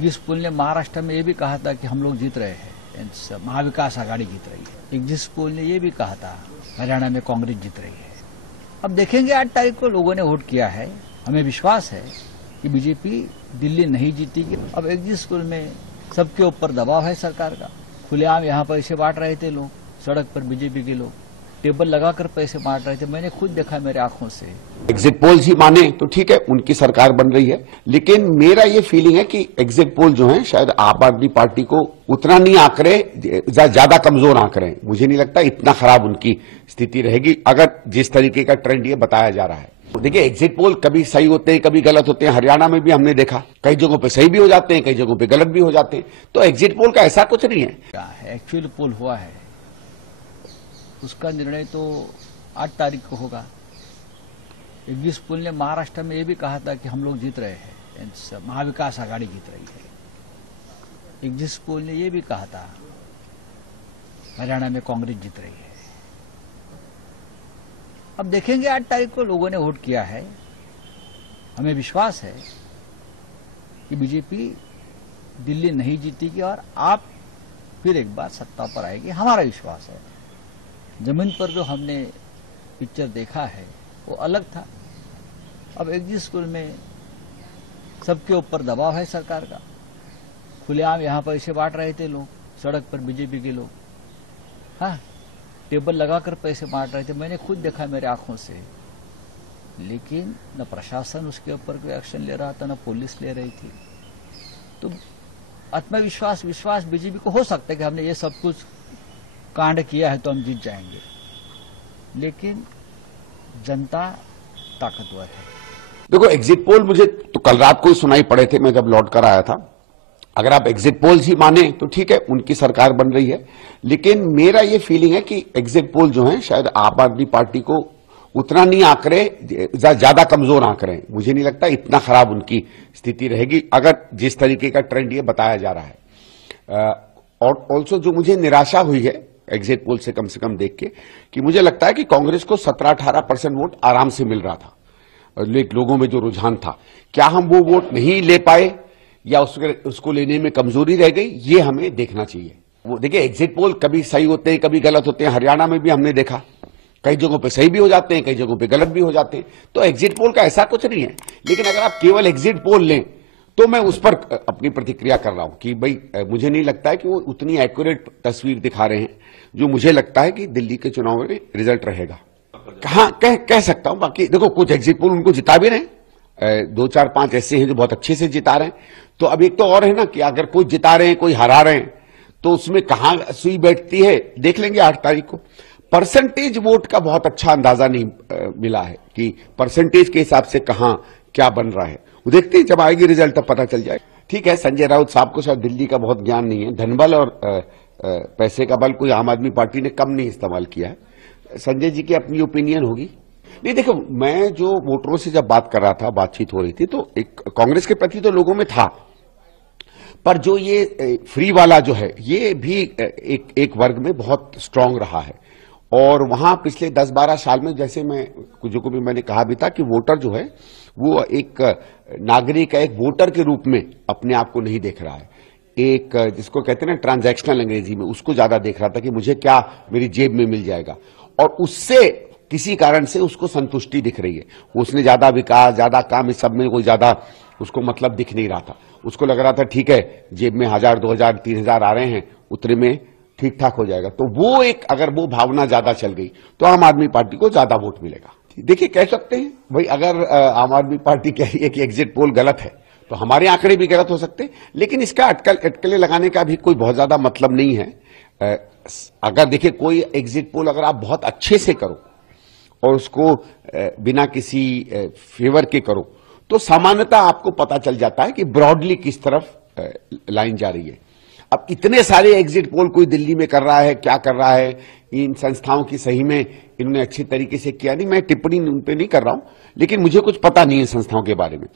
जिस पुल ने महाराष्ट्र में ये भी कहा था कि हम लोग जीत रहे हैं, महाविकास आघाड़ी जीत रही है। एक जिस पुल ने ये भी कहा था हरियाणा में कांग्रेस जीत रही है। अब देखेंगे 8 तारीख को लोगों ने वोट किया है। हमें विश्वास है कि बीजेपी दिल्ली नहीं जीतेगी। अब एक जिस पुल में सबके ऊपर दबाव है सरकार का। खुलेआम यहाँ पैसे बांट रहे थे लोग, सड़क पर बीजेपी के लोग टेबल लगाकर पैसे बांट रहे थे। मैंने खुद देखा मेरे आंखों से। एग्जिट पोल्स ही माने तो ठीक है, उनकी सरकार बन रही है, लेकिन मेरा ये फीलिंग है कि एग्जिट पोल जो है शायद आम आदमी पार्टी को उतना नहीं आंकड़े, ज्यादा कमजोर आंकड़े। मुझे नहीं लगता इतना खराब उनकी स्थिति रहेगी अगर जिस तरीके का ट्रेंड ये बताया जा रहा है। देखिए, एग्जिट पोल कभी सही होते हैं, कभी गलत होते हैं। हरियाणा में भी हमने देखा, कई जगहों पे सही भी हो जाते हैं, कई जगहों पे गलत भी हो जाते हैं। तो एग्जिट पोल का ऐसा कुछ नहीं है। क्या है एक्चुअल पोल हुआ है, उसका निर्णय तो 8 तारीख को होगा। एक जिस पुल ने महाराष्ट्र में ये भी कहा था कि हम लोग जीत रहे हैं, महाविकास आघाड़ी जीत रही है। एक जिस पुल ने ये भी कहा था हरियाणा में कांग्रेस जीत रही है। अब देखेंगे 8 तारीख को लोगों ने वोट किया है। हमें विश्वास है कि बीजेपी दिल्ली नहीं जीतेगी और आप फिर एक बार सत्ता पर आएगी। हमारा विश्वास है। जमीन पर जो हमने पिक्चर देखा है वो अलग था। अब एक जिस स्कूल में सबके ऊपर दबाव है सरकार का। खुलेआम यहाँ पैसे बांट रहे थे लोग, सड़क पर बीजेपी के लोग, हाँ टेबल लगाकर पैसे बांट रहे थे। मैंने खुद देखा मेरे आंखों से। लेकिन न प्रशासन उसके ऊपर कोई एक्शन ले रहा था, न पुलिस ले रही थी। तो आत्मविश्वास विश्वास बीजेपी को हो सकता है कि हमने ये सब कुछ कांड किया है तो हम जीत जाएंगे, लेकिन जनता ताकतवर है। देखो, एग्जिट पोल मुझे तो कल रात को ही सुनाई पड़े थे मैं जब लौट कर आया था। अगर आप एग्जिट पोल्स ही माने तो ठीक है, उनकी सरकार बन रही है, लेकिन मेरा ये फीलिंग है कि एग्जिट पोल जो है शायद आम आदमी पार्टी को उतना नहीं आंकड़े, ज्यादा कमजोर आंकड़े। मुझे नहीं लगता इतना खराब उनकी स्थिति रहेगी अगर जिस तरीके का ट्रेंड ये बताया जा रहा है। और ऑल्सो जो मुझे निराशा हुई है एग्जिट पोल से कम देख के, कि मुझे लगता है कि कांग्रेस को 17-18% वोट आराम से मिल रहा था। लोगों में जो रुझान था, क्या हम वो वोट नहीं ले पाए या उसको लेने में कमजोरी रह गई, ये हमें देखना चाहिए। वो देखिए, एग्जिट पोल कभी सही होते हैं, कभी गलत होते हैं। हरियाणा में भी हमने देखा, कई जगहों पे सही भी हो जाते हैं, कई जगहों पे गलत भी हो जाते हैं। तो एग्जिट पोल का ऐसा कुछ नहीं है। लेकिन अगर आप केवल एग्जिट पोल लें तो मैं उस पर अपनी प्रतिक्रिया कर रहा हूं कि भाई मुझे नहीं लगता है कि वो उतनी एक्यूरेट तस्वीर दिखा रहे हैं जो मुझे लगता है कि दिल्ली के चुनाव में रिजल्ट रहेगा। हाँ, कह सकता हूं। बाकी देखो, कुछ एग्जिट पोल उनको जिता भी रहे, 2-4-5 ऐसे हैं जो बहुत अच्छे से जिता रहे हैं। तो अब एक तो और है ना कि अगर कोई जिता रहे हैं, कोई हरा रहे हैं, तो उसमें कहां सुई बैठती है देख लेंगे 8 तारीख को। परसेंटेज वोट का बहुत अच्छा अंदाजा नहीं मिला है कि परसेंटेज के हिसाब से कहां क्या बन रहा है। वो देखते हैं, जब आएगी रिजल्ट तब पता चल जाएगा। ठीक है, संजय राउत साहब को शायद दिल्ली का बहुत ज्ञान नहीं है। धनबल और पैसे का बल कोई आम आदमी पार्टी ने कम नहीं इस्तेमाल किया है। संजय जी की अपनी ओपिनियन होगी। नहीं, देखो, मैं जो वोटरों से जब बात कर रहा था, बातचीत हो रही थी, तो एक कांग्रेस के प्रति तो लोगों में था, पर जो ये फ्री वाला जो है ये भी एक वर्ग में बहुत स्ट्रांग रहा है। और वहां पिछले 10-12 साल में, जैसे मैं कुछ को भी मैंने कहा भी था कि वोटर जो है वो एक नागरिक, एक वोटर के रूप में अपने आप को नहीं देख रहा है। एक जिसको कहते हैं ना ट्रांजैक्शनल अंग्रेजी में, उसको ज्यादा देख रहा था कि मुझे क्या मेरी जेब में मिल जाएगा। और उससे किसी कारण से उसको संतुष्टि दिख रही है। उसने ज्यादा विकास, ज्यादा काम, इस सब में कोई ज्यादा उसको मतलब दिख नहीं रहा था। उसको लग रहा था ठीक है, जेब में 1000, 2000, 3000 आ रहे हैं, उतने में ठीक ठाक हो जाएगा। तो वो एक, अगर वो भावना ज्यादा चल गई तो आम आदमी पार्टी को ज्यादा वोट मिलेगा। देखिए, कह सकते हैं भाई, अगर आम आदमी पार्टी कह रही है कि एग्जिट पोल गलत है तो हमारे आंकड़े भी गलत हो सकते हैं, लेकिन इसका अटकलें लगाने का भी कोई बहुत ज्यादा मतलब नहीं है। अगर देखिए, कोई एग्जिट पोल अगर आप बहुत अच्छे से करो और उसको बिना किसी फेवर के करो, तो सामान्यतः आपको पता चल जाता है कि ब्रॉडली किस तरफ लाइन जा रही है। अब इतने सारे एग्जिट पोल कोई दिल्ली में कर रहा है, क्या कर रहा है, इन संस्थाओं की सही में इन्होंने अच्छे तरीके से किया नहीं। मैं टिप्पणी उन पे नहीं कर रहा हूं, लेकिन मुझे कुछ पता नहीं है संस्थाओं के बारे में।